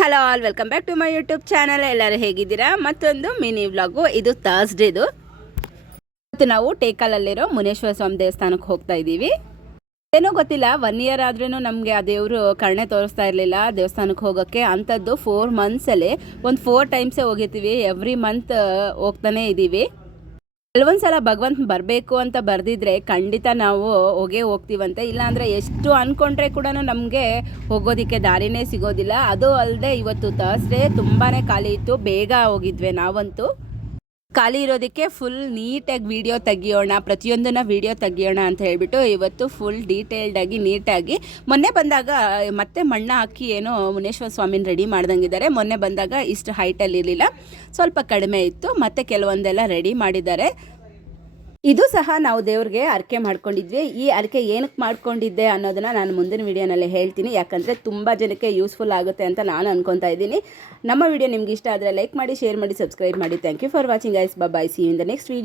Hello all, welcome back to my YouTube channel. ಎಲ್ಲರೂ ಹೇಗಿದ್ದೀರಾ? ಮತ್ತೊಂದು ಮಿನಿ ವ್ಲಾಗು. ಇದು ಥರ್ಸ್ಡೇದು. ಮತ್ತು ನಾವು ಟೇಕಲಲ್ಲಿರೋ ಮುನೇಶ್ವರ ಸ್ವಾಮಿ ದೇವಸ್ಥಾನಕ್ಕೆ ಹೋಗ್ತಾ ಇದ್ದೀವಿ. ಏನೋ ಗೊತ್ತಿಲ್ಲ, 1 ಇಯರ್ ಆದ್ರೂ ನಮಗೆ ಆ ದೇವರು ಕರುಣೆ ತೋರಿಸ್ತಾ ಇರಲಿಲ್ಲ ದೇವಸ್ಥಾನಕ್ಕೆ ಹೋಗೋಕ್ಕೆ. ಅಂಥದ್ದು 4 ಮಂತ್ಸಲ್ಲಿ ಒಂದು 4 ಟೈಮ್ಸೇ ಹೋಗಿರ್ತೀವಿ. ಎವ್ರಿ ಮಂತ್ ಹೋಗ್ತಾನೆ ಇದ್ದೀವಿ. ಕೆಲವೊಂದು ಸಲ ಭಗವಂತ ಬರಬೇಕು ಅಂತ ಬರೆದಿದ್ರೆ ಖಂಡಿತ ನಾವು ಹೋಗ್ತೀವಂತೆ. ಇಲ್ಲಾಂದರೆ ಎಷ್ಟು ಅಂದ್ಕೊಂಡ್ರೆ ಕೂಡ ನಮಗೆ ಹೋಗೋದಕ್ಕೆ ದಾರಿನೇ ಸಿಗೋದಿಲ್ಲ. ಅದು ಅಲ್ಲದೆ ಇವತ್ತು ಥರ್ಸ್ಡೇ ತುಂಬಾ ಖಾಲಿ ಇತ್ತು. ಬೇಗ ಹೋಗಿದ್ವಿ ನಾವಂತೂ. ಖಾಲಿ ಇರೋದಕ್ಕೆ ಫುಲ್ ನೀಟಾಗಿ ವೀಡಿಯೋ ತೆಗಿಯೋಣ, ಪ್ರತಿಯೊಂದನ್ನ ವೀಡಿಯೋ ತೆಗಿಯೋಣ ಅಂತ ಹೇಳಿಬಿಟ್ಟು ಇವತ್ತು ಫುಲ್ ಡೀಟೇಲ್ಡಾಗಿ ನೀಟಾಗಿ. ಮೊನ್ನೆ ಬಂದಾಗ ಮತ್ತೆ ಮಣ್ಣು ಹಾಕಿ ಏನೋ ಮುನೇಶ್ವರ ಸ್ವಾಮಿನ ರೆಡಿ ಮಾಡ್ದಂಗಿದ್ದಾರೆ. ಮೊನ್ನೆ ಬಂದಾಗ ಇಷ್ಟು ಹೈಟಲ್ಲಿ ಇರಲಿಲ್ಲ, ಸ್ವಲ್ಪ ಕಡಿಮೆ ಇತ್ತು. ಮತ್ತು ಕೆಲವೊಂದೆಲ್ಲ ರೆಡಿ ಮಾಡಿದ್ದಾರೆ. ಇದು ಸಹ ನಾವು ದೇವ್ರಿಗೆ ಅರ್ಕೆ ಮಾಡ್ಕೊಂಡಿದ್ವಿ. ಈ ಅರ್ಕೆ ಏನಕ್ಕೆ ಮಾಡ್ಕೊಂಡಿದ್ದೆ ಅನ್ನೋದನ್ನು ನಾನು ಮುಂದಿನ ವೀಡಿಯೋನಲ್ಲಿ ಹೇಳ್ತೀನಿ. ಯಾಕಂದರೆ ತುಂಬ ಜನಕ್ಕೆ ಯೂಸ್ಫುಲ್ ಆಗುತ್ತೆ ಅಂತ ನಾನು ಅನ್ಕೊತಾ ಇದ್ದೀನಿ. ನಮ್ಮ ವಿಡಿಯೋ ನಿಮ್ಗೆ ಇಷ್ಟ ಆದರೆ ಲೈಕ್ ಮಾಡಿ, ಶೇರ್ ಮಾಡಿ, ಸಬ್ಸ್ಕ್ರೈಬ್ ಮಾಡಿ. Thank you for watching guys. Bye. See you in the next video.